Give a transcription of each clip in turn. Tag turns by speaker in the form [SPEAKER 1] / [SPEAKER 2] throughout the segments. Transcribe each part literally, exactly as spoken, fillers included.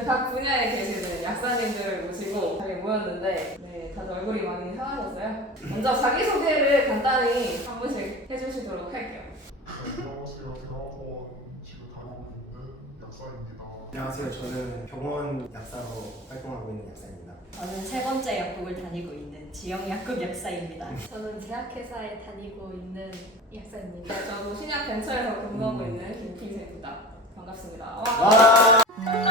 [SPEAKER 1] 이렇게 각 분야에 계시는 약사님들을 모시고 자리에 모였는데 네, 다들 얼굴이 많이 상하셨어요. 먼저 자기소개를 간단히 한 분씩 해주시도록 할게요.
[SPEAKER 2] 네, 안녕하세요. 대학원 지금 다니고 있는 약사입니다.
[SPEAKER 3] 안녕하세요. 저는 병원 약사로 활동하고 있는 약사입니다.
[SPEAKER 4] 저는 세 번째 약국을 다니고 있는 지영 약국 약사입니다.
[SPEAKER 5] 저는 제약회사에 다니고 있는 약사입니다.
[SPEAKER 1] 네, 저도 신약 벤처에서 근무하고 있는 김희세입니다. 반갑습니다. 와.
[SPEAKER 3] 와!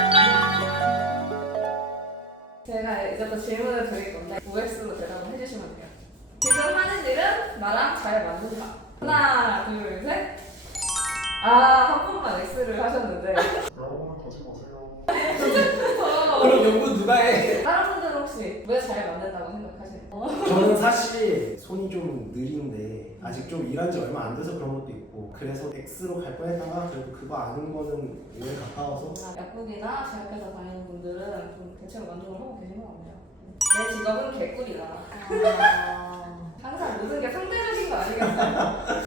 [SPEAKER 1] 제가 이제 또 질문을 드릴 건데 오엑스로 대답을 해주시면 돼요. 지금 하는 일은 나랑 잘 맞는다. 하나, 둘, 셋. 아, 한 번만 X를 하셨는데
[SPEAKER 2] 대학원은 가지 마세요.
[SPEAKER 1] 저
[SPEAKER 3] 그럼 연구 누가 해?
[SPEAKER 1] 다른 분들은 혹시 왜 잘 맞는다고 생각하시나요?
[SPEAKER 3] 저는 사실 손이 좀 느린데 아직 좀 일한 지 얼마 안 돼서 그런 것도 있고 그래서 X로 갈 뻔했다가 그래도 그거 아는 거는 의외 가까워서
[SPEAKER 1] 약국이나 제약회사 다니는 분들은 좀 대체로 만족을 하고 계신 것 같네요. 내 직업은 개꿀이다.
[SPEAKER 4] 아...
[SPEAKER 1] 항상 모든 게 상대적인 거 아니겠어요?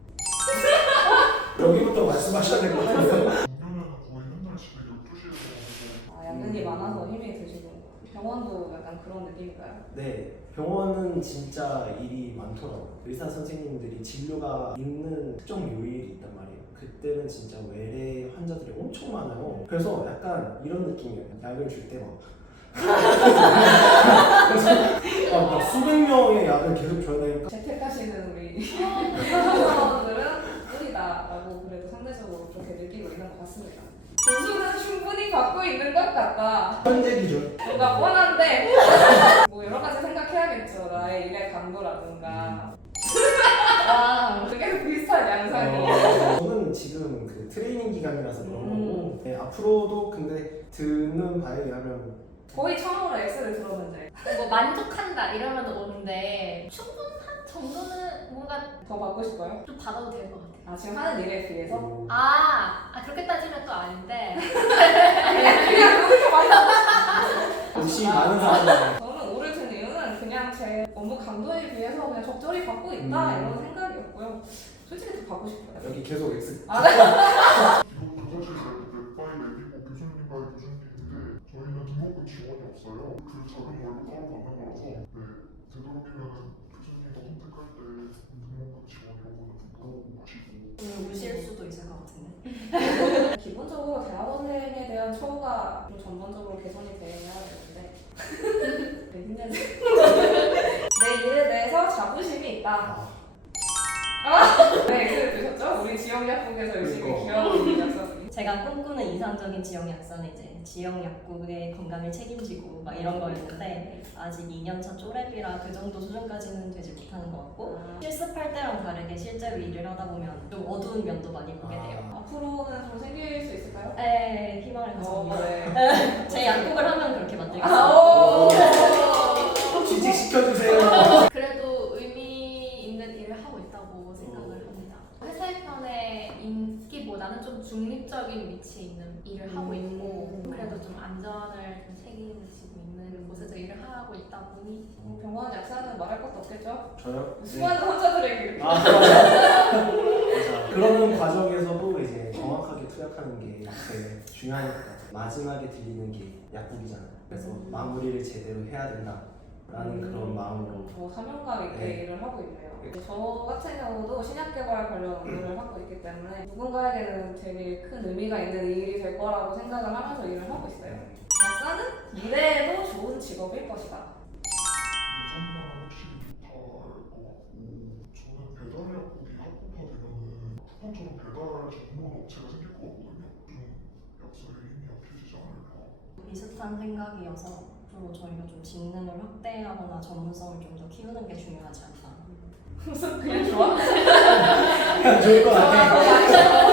[SPEAKER 3] 여기부터 말씀하셔야 될 것 같아요.
[SPEAKER 2] 작년에는 거의 맨날 집에 열두 시에서
[SPEAKER 1] 아, 야근이 많아서 힘이 드시고 병원도 약간 그런 느낌인가요?
[SPEAKER 3] 네, 병원은 진짜 일이 많더라고요. 의사 선생님들이 진료가 있는 특정 요일이 있단 말이에요. 그때는 진짜 외래 환자들이 엄청 많아요. 그래서 약간 이런 느낌이에요. 약을 줄 때 막. 그래서 막, 막 수백 명의 약을 계속 줘야 되니까.
[SPEAKER 1] 재택하시는 우리 의사분들은 꿀이다라고 그래도 상대적으로 그렇게 느끼고 있는 것 같습니다. 보수는 충분히 갖고 있는 것 같다.
[SPEAKER 3] 현재 기준.
[SPEAKER 1] 뭔가 뻔한데 뭐 여러 가지 생각해야겠죠. 나의 일의 강도라든가. 아, 계속 비슷한 양상이.
[SPEAKER 3] 어, 저는 지금 그 트레이닝 기간이라서 그런
[SPEAKER 1] 음.
[SPEAKER 3] 거고 네, 앞으로도 근데 듣는 바에 의하면
[SPEAKER 1] 거의 처음으로 X를 들었는데
[SPEAKER 5] 뭐 만족한다 이러면 오는데 충분한 정도는 뭔가
[SPEAKER 1] 더 받고 싶어요?
[SPEAKER 5] 좀 받아도 될 것 같아요.
[SPEAKER 1] 아, 지금 하는 일에 비해서?
[SPEAKER 3] 뭐
[SPEAKER 5] 아, 아 그렇게 따지면 또 아닌데
[SPEAKER 1] 그냥 그렇게 많이
[SPEAKER 3] 욕심이 많은 사람이에요.
[SPEAKER 1] 저는 오를 든 이유는 그냥 제 업무 강도에 비해서 그냥 적절히 받고 있다
[SPEAKER 3] 음.
[SPEAKER 1] 이런 생각이었고요. 솔직히 더 받고 싶어요.
[SPEAKER 3] 여기 계속 X.
[SPEAKER 1] 아, 네.
[SPEAKER 2] 이거 그것이 웹바이 랩이고 교수님 바이 교수님인데 저희는 등록금 지원이 없어요. 그 작은 월급 따로 받는 거라서 네, 되도록이면 교수님이 선택할 때 등록금 지원 이런 거는 물어보시고
[SPEAKER 4] 오늘 우실 수도 있을 것 같은데.
[SPEAKER 1] 기본적으로 대학원생에 대한 처우가 좀 전반적으로 개선이 돼야 되는데 네, 힘내세요. 내 일에 대해서 자부심이 있다.
[SPEAKER 3] 아,
[SPEAKER 1] 네, X를 드셨죠? 우리 지영 약국에서 열심히
[SPEAKER 3] 그러니까.
[SPEAKER 1] 기여하고 있는 약사분이.
[SPEAKER 4] 제가 꿈꾸는 이상적인 지영 약사는 이제 지영 약국의 건강을 책임지고 막 이런 거였는데 아직 이 년 차 쪼렙이라 그 정도 수준까지는 되지 못하는 것 같고 실습할 때랑 다르게 실제로 일을 하다 보면 좀 어두운 면도 많이 보게 돼요.
[SPEAKER 1] 앞으로는 좀 생길 수 있을까요?
[SPEAKER 4] 네, 희망을
[SPEAKER 1] 어,
[SPEAKER 4] 가집니다. 제
[SPEAKER 1] 네.
[SPEAKER 4] 약국을 하면 그렇게 만들겠습니다.
[SPEAKER 1] 아, 오!
[SPEAKER 3] 취직 시켜주세요.
[SPEAKER 5] 그래도 의미 있는 일을 하고 있다고 생각을 합니다. 회사의 편에 있기보다는 좀 중립적인 위치에 있는 일을 하고 있고
[SPEAKER 1] 음.
[SPEAKER 5] 그래도 좀 안전을 좀 책임지고 있는 곳에서 일을 하고 있다 보니
[SPEAKER 1] 뭐 병원 약사는 말할 것도 없겠죠?
[SPEAKER 3] 저요? 네.
[SPEAKER 1] 수많은 환자들에게
[SPEAKER 3] 아, 맞아. 그러는 과정에서도 이제 정확하게 투약하는 게 제일 중요하니까 마지막에 들리는 게 약국이잖아요. 그래서
[SPEAKER 1] 음.
[SPEAKER 3] 마무리를 제대로 해야 된다라는 그런 마음으로
[SPEAKER 1] 뭐 사명감 있게
[SPEAKER 3] 네.
[SPEAKER 1] 일을 하고 있네요. 저 같은 경우도 신약 개발 관련 업무를 하고 있기 때문에 누군가에게는 되게 큰 의미가 있는 일이 될 거라고 생각을 하면서 일을 하고 있어요. 약사는 미래에도 좋은 직업일 것이다.
[SPEAKER 2] 예산만 확실히 좋다할 것 같고 저는 배달 약국이 합법화되면은 쿠팡처럼 배달 전문 업체가 생길 것 같거든요. 좀 약사의 힘이 약해지지 않을까.
[SPEAKER 4] 비슷한 생각이어서 앞으로 저희가 좀 직능을 확대하거나 전문성을 좀 더 키우는 게 중요하지 않나.
[SPEAKER 1] 무슨 그냥 좋아?
[SPEAKER 3] 그냥 좋을 것 같아요.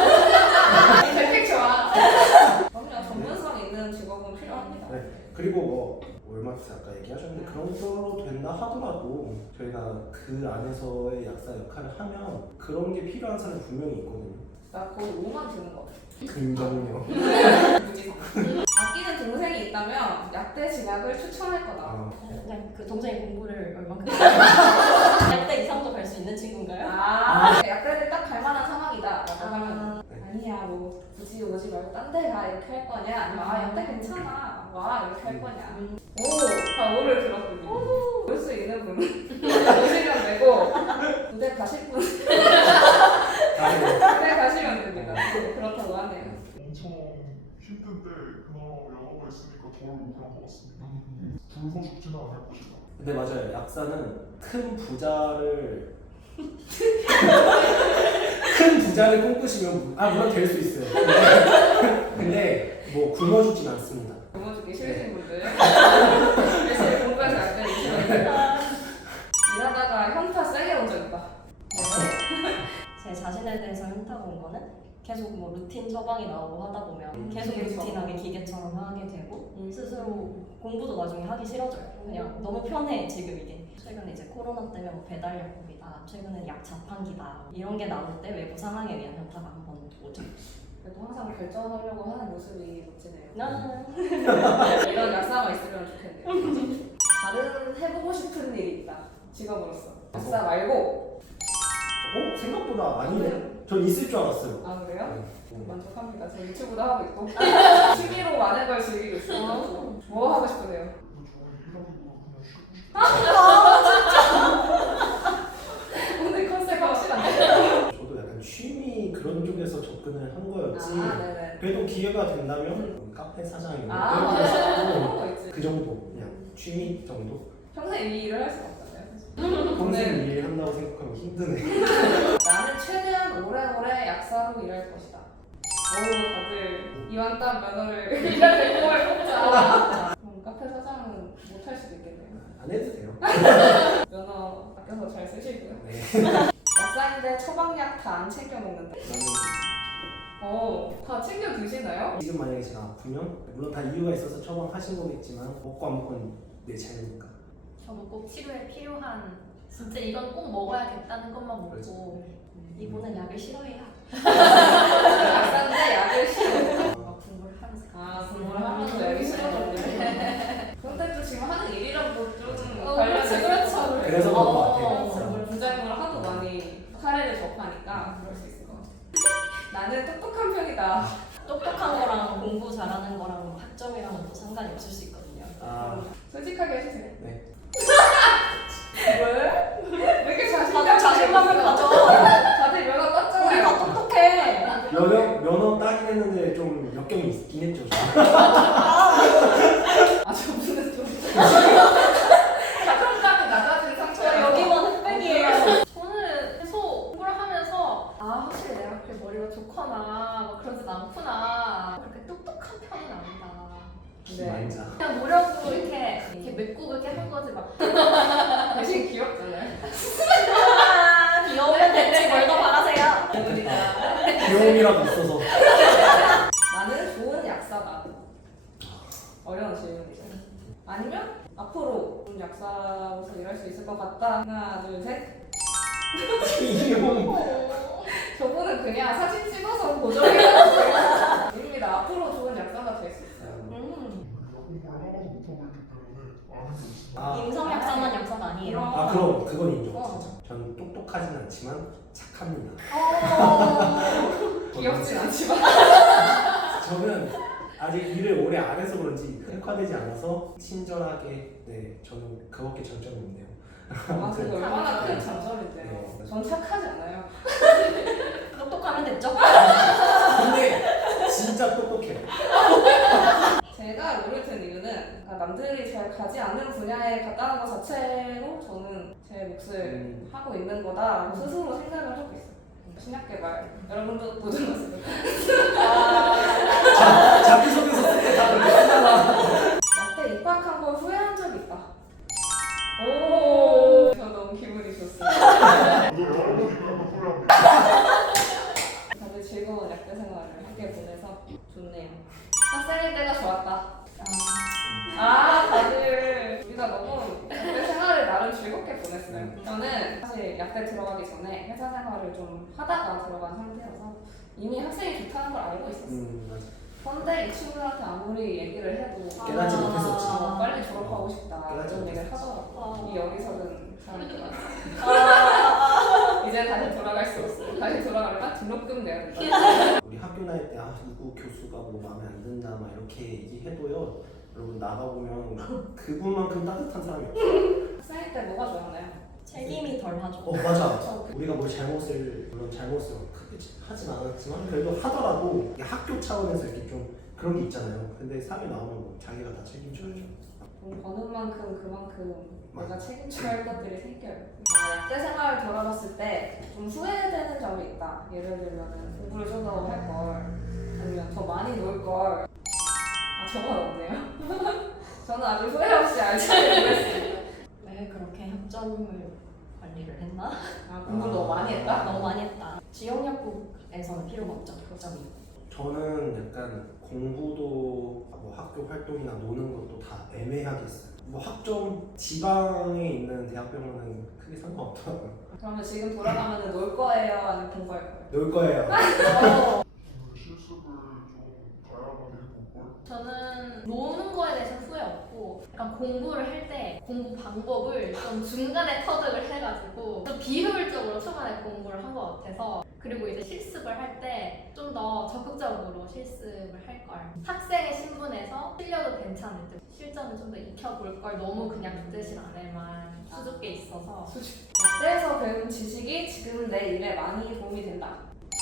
[SPEAKER 1] 아니 재택 좋아. 그럼요. 전문성 있는 직업은 필요합니다.
[SPEAKER 3] 네. 그리고 뭐 월마트 아까 얘기하셨는데 그런 거로 된다 하더라도 저희가 그 안에서의 약사 역할을 하면 그런 게 필요한 사람이 분명히 있거든요.
[SPEAKER 1] 나 거의 오만 드는 거 같아.
[SPEAKER 3] 긍정력.
[SPEAKER 1] 무지성. 아끼는 동생이 있다면 약대 진학을 추천할 거다.
[SPEAKER 3] 아,
[SPEAKER 4] 그냥 그 동생이 공부를 얼만큼 약대 이상도 갈 수 있는 친구인가요?
[SPEAKER 1] 아, 약대를 딱 갈 만한 상황이다 라고 하면
[SPEAKER 4] 아,
[SPEAKER 1] 아니 아니야 뭐 굳이 오지 말고 딴 데 가 이렇게 할 거냐 아니면 아 옆에 괜찮아 와 이렇게 할 거냐 오다 오를 들었거든요. 올 수 있는 분은 오시면 되고 무대 가실 분은 무대 가시면 됩니다. 네, 그렇다고 하네요.
[SPEAKER 2] 엄청 힘든데 그나마 야가가 있으니까 덜 우울한 것 같습니다. 굶어 죽지는 않을 것이다.
[SPEAKER 3] 근데 맞아요. 약사는 큰 부자를 큰 부자를 꿈꾸시면 아 물론 될 수 있어요. 근데, 근데 뭐 굶어 죽진 않습니다.
[SPEAKER 1] 굶어죽기 싫으신 분들 열심히 공부해서 안 되는 분들 일하다가 현타 세게 온 적 있다. 네.
[SPEAKER 4] 제 자신에 대해서 현타가 온 거는 계속 뭐 루틴 처방이 나오고 하다 보면
[SPEAKER 3] 음,
[SPEAKER 4] 계속
[SPEAKER 1] 기계처럼.
[SPEAKER 4] 루틴하게 기계처럼 하게 되고
[SPEAKER 1] 음.
[SPEAKER 4] 스스로 공부도 나중에 하기 싫어져요. 그냥 너무 편해 지금 이게. 최근에 이제 코로나 때문에 뭐 배달 약국이다, 최근에 약 자판기다 이런 게 나올 때 외부 상황에 대한 현타가 한 번 오죠.
[SPEAKER 1] 그래도 항상 발전하려고 하는 모습이 멋지네요.
[SPEAKER 4] 나
[SPEAKER 1] 이런 약사가 있으면 좋겠네요. 다른 해보고 싶은 일이 있다. 직업으로서. 약사 말고.
[SPEAKER 3] 어? 생각보다 아니네. 전 있을 줄 알았어요.
[SPEAKER 1] 아 그래요?
[SPEAKER 3] 네.
[SPEAKER 1] 만족합니다. 저 유튜브도 하고 있고 취미로 많은 걸 즐기고 있어요. 뭐 하고 싶으세요?
[SPEAKER 2] 근데 저는 일하기보다 그냥 쉬고 싶어요.
[SPEAKER 1] 오늘 컨셉 확실한데?
[SPEAKER 3] 저도 약간 취미 그런 쪽에서 접근을 한 거였지.
[SPEAKER 1] 아 네네.
[SPEAKER 3] 그래도 기회가 된다면 카페 사장이고
[SPEAKER 1] 아 그런 거 있지.
[SPEAKER 3] 그 정도 그냥 취미 정도.
[SPEAKER 1] 평생 이 일을 할 수 없잖아요.
[SPEAKER 3] 평생 일 한다고 생각하면 힘드네.
[SPEAKER 1] 나는 최대한 오래오래 약사로 일할 것이다. 오 다들 이완딴 면허를 일할 때 꿈을 꼽자. 그럼 카페 사장은 못 할 수도 있겠네요.
[SPEAKER 3] 안 해도 돼요.
[SPEAKER 1] 면허 아껴서 잘 쓰시고요.
[SPEAKER 3] 네.
[SPEAKER 1] 약사인데 처방약 다 안 챙겨 먹는다.
[SPEAKER 3] 저는
[SPEAKER 1] 어, 다 챙겨 드시나요?
[SPEAKER 3] 지금 만약에 제가 아프면 물론 다 이유가 있어서 처방하신 거겠지만 먹고 안 먹건 내 자유니까.
[SPEAKER 5] 저도 꼭 치료에 필요한 진짜 이건 꼭 먹어야겠다는 것만 먹고
[SPEAKER 3] 그렇죠.
[SPEAKER 4] 이분은 약을 싫어해요.
[SPEAKER 1] 약사인데 약을 싫어.
[SPEAKER 5] 막 공부를 하면서
[SPEAKER 1] 아, 공부를 하면서 약이 싫어졌네. 근데 또 지금 하는 일이랑 뭐좀
[SPEAKER 5] 어,
[SPEAKER 1] 관련이
[SPEAKER 5] 그렇죠, 그렇죠.
[SPEAKER 3] 그래서 그런 것
[SPEAKER 1] 어,
[SPEAKER 3] 같아요.
[SPEAKER 1] 정말 부작용을 하도 많이 사례를 접하니까 그럴 수 있을 것 같아. 나는 똑똑한 편이다.
[SPEAKER 4] 똑똑한 거랑 공부 잘하는 거랑 학점이랑은 또 상관이 없을 수 있거든요.
[SPEAKER 3] 아,
[SPEAKER 1] 솔직하게 해주세요.
[SPEAKER 3] 네.
[SPEAKER 1] 왜? 왜 이렇게 자신감
[SPEAKER 4] 다들 자신감을 가져.
[SPEAKER 1] 다들 면허
[SPEAKER 4] 우리
[SPEAKER 1] 땄잖아요.
[SPEAKER 4] 다 똑똑해.
[SPEAKER 3] 면허 면허 따긴 했는데 좀 역경이 있긴 했죠.
[SPEAKER 1] 아, 저분은 좀 자존감이 낮아진
[SPEAKER 4] 저
[SPEAKER 1] 상태예요.
[SPEAKER 4] 여기만 흑백이에요.
[SPEAKER 5] 저는 계속 공부를 하면서 아 확실히 내가 그렇게 머리가 좋거나 뭐 그러진 않구나 그렇게 똑똑한 편은 아니다.
[SPEAKER 1] 네.
[SPEAKER 3] 많자.
[SPEAKER 5] 그냥 노력으로 이렇게 이렇게 맺고 이렇게 한 거지 막
[SPEAKER 1] 대신 귀엽잖아요.
[SPEAKER 4] 아, 귀여우면 됐지 뭘 더 바라세요.
[SPEAKER 3] 귀여움이라도 있어서.
[SPEAKER 1] 나는 좋은 약사다. 어려운 질문이죠. 아니면 앞으로 좋은 약사로서 일할 수 있을 것 같다. 하나, 둘, 셋.
[SPEAKER 3] 귀여움.
[SPEAKER 1] 저분은 그냥 사진 찍어서 고정해가지고 아닙니다. 앞으로 좋은 약사가 될 수 있어요.
[SPEAKER 4] 음.
[SPEAKER 2] 우리가 공부를 하나도 못하고 있기 때문에 아는 게 없습니다.
[SPEAKER 3] 아,
[SPEAKER 4] 임성 약사만 약사가 아니에요.
[SPEAKER 3] 아 그럼 그건 인정.
[SPEAKER 4] 어.
[SPEAKER 3] 진짜. 전 똑똑하진 않지만 착합니다.
[SPEAKER 1] 귀엽진 않지만.
[SPEAKER 3] 저는 아직 일을 오래 안 해서 그런지 흑화되지 않아서 친절하게 네 저는 그밖에 장점이 없네요.
[SPEAKER 1] 아, 그게 얼마나 큰 장점인데요.
[SPEAKER 3] 네.
[SPEAKER 1] 전 착하지 않아요.
[SPEAKER 4] 똑똑하면 됐죠?
[SPEAKER 3] 근데 진짜 똑똑해요.
[SPEAKER 1] 제가 롤을 튼 이유는 그러니까 남들이 잘 가지 않는 분야에 갔다는 것 자체로 저는 제 몫을
[SPEAKER 3] 음.
[SPEAKER 1] 하고 있는 거다라고 스스로 생각을 하고 있어요. 신약 개발 여러분도 도전하세요.
[SPEAKER 3] 자, 자기소개서 쓸 때 다 그렇게 쓰잖아.
[SPEAKER 1] 약대 입학한 걸 후회한 적이 있다. 오, 저 너무 기분이 좋습니다.
[SPEAKER 2] 저도 여러분이 약간 후회합니다.
[SPEAKER 1] 다들 즐거운 약대 생활을 함께 보내서 좋네요. 학생일 때가 좋았다. 아, 다들 우리가 너무 약대 생활을 나름 즐겁게 보냈어요. 저는 사실 약대 들어가기 전에 회사 생활을 좀 하다가 들어간 상태여서 이미 학생이 좋다는 걸 알고 있었어요.
[SPEAKER 3] 음 맞아.
[SPEAKER 1] 그런데 이 친구들한테 아무리 얘기를 해도
[SPEAKER 3] 깨닫지
[SPEAKER 4] 아.
[SPEAKER 3] 못했었지.
[SPEAKER 1] 어, 빨리 졸업하고 싶다
[SPEAKER 3] 깨닫지
[SPEAKER 1] 이런 얘기를
[SPEAKER 3] 못했었지.
[SPEAKER 1] 하더라고.
[SPEAKER 4] 아.
[SPEAKER 1] 이 여기서는 사람들
[SPEAKER 4] 아,
[SPEAKER 1] 이제 다시 돌아갈 수 없어. 다시 돌아가려면 등록금 내야 된다.
[SPEAKER 3] 우리 학교 다닐 때 아, 누구 교수가 뭐 마음에 안 든다 막 이렇게 얘기해도요. 여러분 나가보면 그분만큼 따뜻한 사람이 없어요.
[SPEAKER 1] 학생일 때 뭐가 좋았나요?
[SPEAKER 4] 책임이 덜하죠.
[SPEAKER 3] 어 맞아.
[SPEAKER 1] 저
[SPEAKER 3] 우리가 뭘 잘못을 물론 잘못을 크게 하진 않았지만 그래도 하더라도 이게 학교 차원에서 이렇게 좀 그런 게 있잖아요. 근데 사회 나오면 뭐 자기가 다 책임져야죠.
[SPEAKER 1] 돈 버는 만큼 그만큼 내가
[SPEAKER 3] 맞아.
[SPEAKER 1] 책임져야 할 것들이 생겨요. 아, 약대 생활을 돌아봤을 때 좀 후회되는 점이 있다. 예를 들면 공부를 좀 더 할 걸, 아니면 더 많이 놀 걸. 아 저건 없네요. 저는 아주 후회 없이 알차게 놀았습니다.
[SPEAKER 4] 왜 그렇게 학점을 관리를 했나?
[SPEAKER 1] 아 공부를 너무 많이 했다.
[SPEAKER 4] 너무 많이 했다. 지역약국에서는 필요가 없죠. 학점이.
[SPEAKER 3] 저는 약간 공부도 뭐 학교 활동이나 노는 것도 다 애매하게 했어요. 뭐 학점 지방에 있는 대학병원은 크게 상관없더라고요.
[SPEAKER 1] 그러면 지금 돌아가면 놀 거예요, 아니면 공부할 거예요?
[SPEAKER 3] 놀 거예요.
[SPEAKER 1] 어,
[SPEAKER 2] 저는 실습을 좀 다양하게 해볼걸.
[SPEAKER 5] 저는 노는 거에 대해서 후회 없고 약간 공부를 할 때 공부 방법을 좀 중간에 터득을 해가지고 좀 비효율적으로 초반에 공부를 한 것 같아서 그리고 이제 실습을 할 때 좀 더 적극적으로 실습을 할 걸. 학생의 신분에서 실력은 괜찮을 때 실전을 좀 더 익혀볼 걸 너무 그냥 교재실 안에만 수줍게 있어서
[SPEAKER 1] 약대에서 배운 지식이 지금 내 일에 많이 도움이 된다.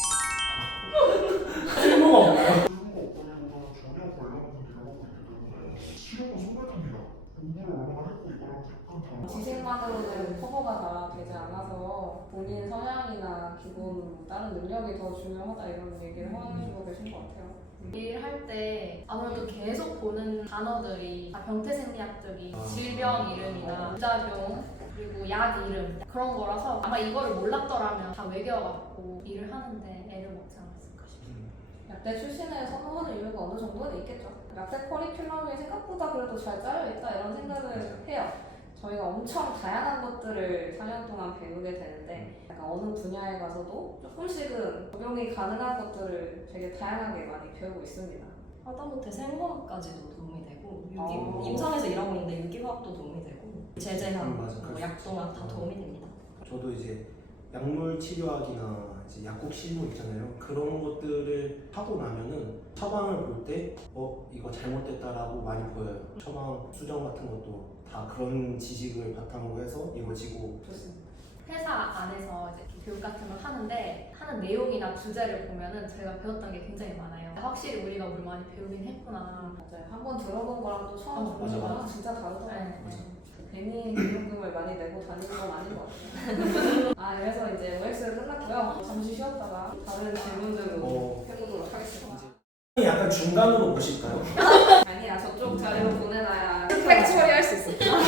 [SPEAKER 3] 쓸모가 없나요?
[SPEAKER 2] 쓸모가 없다기보다는 전혀 관련없는 일을 하고 있기 때문에 실용은 손발탑니다. 공부를 얼마나 했고 이거랑 약간 다른 것 같아요.
[SPEAKER 1] 지식만으로는 커버가 다 되지 않아서 본인 성향이나 기본 뭐 다른 능력이 더 중요하다 이런 얘기를 해주고 계신 것 같아요.
[SPEAKER 5] 일할 때 아무래도 계속 보는 단어들이 다 병태생리학적인
[SPEAKER 3] 아.
[SPEAKER 5] 질병 이름이나 부작용 그리고 약 이름 그런 거라서 아마 이거를 몰랐더라면 다 외겨갖고 일을 하는데 애를 먹지 않았을까 싶어요.
[SPEAKER 1] 약대 출신을 선호하는 이유가 어느 정도는 있겠죠. 약대 커리큘럼이 생각보다 그래도 잘 짜여있다 이런 생각을 해요. 저희가 엄청 다양한 것들을 사 년 동안 배우게 되는데 약간 어느 분야에 가서도 조금씩은 적용이 가능한 것들을 되게 다양하게 많이 배우고 있습니다.
[SPEAKER 4] 하다못해 생물학까지도 도움이 되고 유기,
[SPEAKER 1] 어.
[SPEAKER 4] 임상에서 일하고 있는데 유기화학도 도움이 되고 제재학,
[SPEAKER 3] 음, 맞아.
[SPEAKER 4] 뭐
[SPEAKER 3] 그럴 수
[SPEAKER 4] 약동학 다
[SPEAKER 3] 있어.
[SPEAKER 4] 도움이 됩니다.
[SPEAKER 3] 저도 이제 약물 치료학이나 이제 약국 실무 있잖아요. 그런 것들을 하고 나면은 처방을 볼 때 어 이거 잘못됐다라고 많이 보여요. 처방 수정 같은 것도 다 그런 지식을 바탕으로 해서 이루어지고.
[SPEAKER 1] 좋습니다.
[SPEAKER 5] 회사 안에서 이제 교육 같은 걸 하는데 하는 내용이나 주제를 보면은 저희가 배웠던 게 굉장히 많아요. 확실히 우리가 뭘 많이 배우긴 했구나.
[SPEAKER 1] 맞아요. 한번 들어본 거랑 또 처음
[SPEAKER 4] 어,
[SPEAKER 1] 들어본
[SPEAKER 3] 맞아,
[SPEAKER 1] 거랑 진짜 다르더라고요.
[SPEAKER 5] 네.
[SPEAKER 1] 괜히 비용금을 많이 내고 다니는 건 아닌 것 같아요. 아 그래서 이제 오엑스 끝났고요. 잠시 쉬었다가 다른 질문들로
[SPEAKER 3] 어.
[SPEAKER 1] 해보도록 하겠습니다.
[SPEAKER 3] 약간 중간으로 보실까요?
[SPEAKER 1] 아니야 저쪽 자리로 보내놔야 팩 처리할 수 있어.